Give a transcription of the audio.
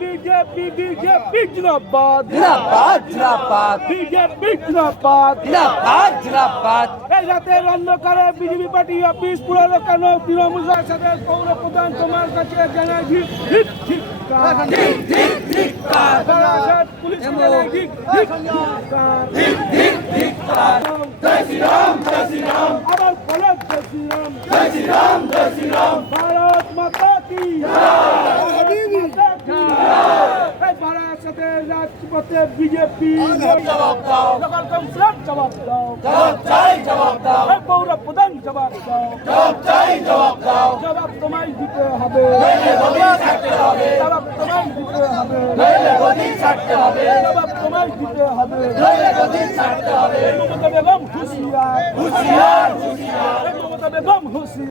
BJP জিন্দাবাদ জিন্দাবাদ জিন্দাবাদ বিজেপি জিন্দাবাদ জিন্দাবাদ জিন্দাবাদ। এই রাতের অন্ধকারে বিজেপি পার্টি অফিস পুরো কেন তৃণমূলের সাথে পৌর প্রধান তোমার কাছে জানাই পুলিশ আবার ভারত মাতা কি ভারত সাথে রাজপথে বিজেপি জবাব দাও লোকাল কাউন্সিলর জবাব দাও জবাব চাই জবাব দাও পৌর প্রধান জবাব দাও জবাব চাই জবাব দাও। জবাব তোমায় দিতে হবে নইলে গদি ছাড়তে হবে জবাব তোমায় দিতে হবে নইলে গদি ছাড়তে হবে জবাব তোমায় দিতে হবে নইলে গদি ছাড়তে হবে। মমতা বেগম হুঁশিয়ার হুঁশিয়ার হুঁশিয়ার মমতা বেগম হুঁশিয়ার